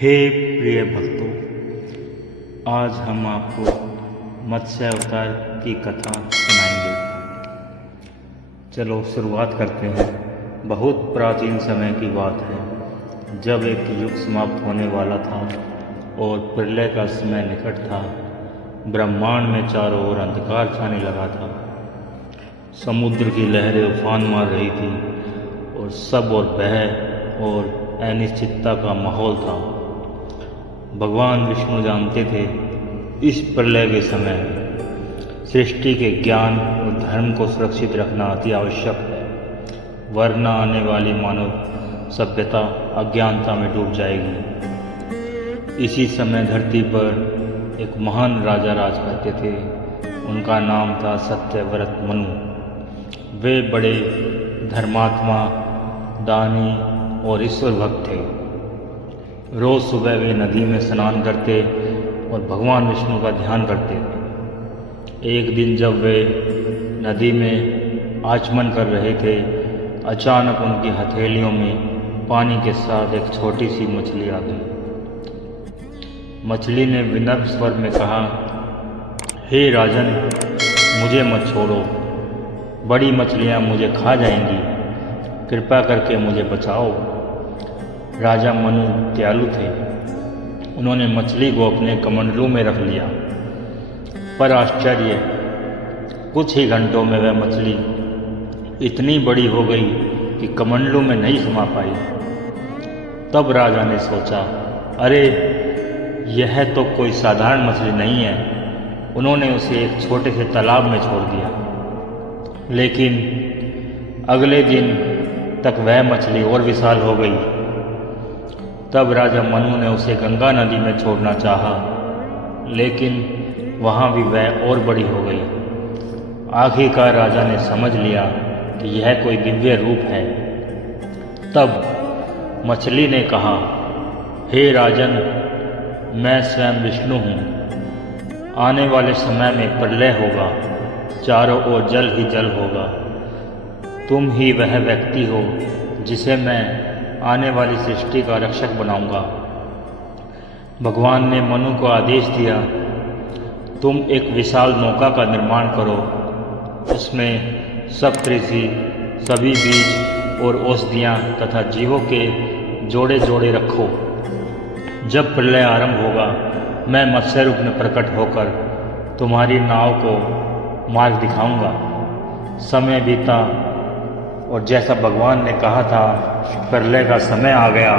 हे प्रिय भक्तों, आज हम आपको मत्स्य अवतार की कथा सुनाएंगे। चलो शुरुआत करते हैं। बहुत प्राचीन समय की बात है, जब एक युग समाप्त होने वाला था और प्रलय का समय निकट था। ब्रह्मांड में चारों ओर अंधकार छाने लगा था। समुद्र की लहरें उफान मार रही थी और सब और भय और अनिश्चितता का माहौल था। भगवान विष्णु जानते थे इस प्रलय के समय सृष्टि के ज्ञान और धर्म को सुरक्षित रखना अति आवश्यक है, वरना आने वाली मानव सभ्यता अज्ञानता में डूब जाएगी। इसी समय धरती पर एक महान राजा राज करते थे। उनका नाम था सत्यव्रत मनु। वे बड़े धर्मात्मा, दानी और ईश्वर भक्त थे। रोज सुबह वे नदी में स्नान करते और भगवान विष्णु का ध्यान करते थे। एक दिन जब वे नदी में आचमन कर रहे थे, अचानक उनकी हथेलियों में पानी के साथ एक छोटी सी मछली आ गई। मछली ने विनम्र स्वर में कहा, हे राजन, मुझे मत छोड़ो, बड़ी मछलियाँ मुझे खा जाएंगी, कृपा करके मुझे बचाओ। राजा मनु दयालु थे। उन्होंने मछली को अपने कमंडलू में रख लिया। पर आश्चर्य, कुछ ही घंटों में वह मछली इतनी बड़ी हो गई कि कमंडलू में नहीं समा पाई। तब राजा ने सोचा, अरे यह तो कोई साधारण मछली नहीं है। उन्होंने उसे एक छोटे से तालाब में छोड़ दिया। लेकिन अगले दिन तक वह मछली और विशाल हो गई। तब राजा मनु ने उसे गंगा नदी में छोड़ना चाहा, लेकिन वहाँ भी वह और बड़ी हो गई। आखिरकार राजा ने समझ लिया कि यह कोई दिव्य रूप है। तब मछली ने कहा, हे राजन, मैं स्वयं विष्णु हूँ। आने वाले समय में प्रलय होगा, चारों ओर जल ही जल होगा। तुम ही वह व्यक्ति हो जिसे मैं आने वाली सृष्टि का रक्षक बनाऊंगा। भगवान ने मनु को आदेश दिया, तुम एक विशाल नौका का निर्माण करो। उसमें सप्तऋषि, सभी बीज और औषधियाँ तथा जीवों के जोड़े जोड़े रखो। जब प्रलय आरंभ होगा, मैं मत्स्य रूप में प्रकट होकर तुम्हारी नाव को मार्ग दिखाऊंगा। समय बीता और जैसा भगवान ने कहा था, प्रलय का समय आ गया।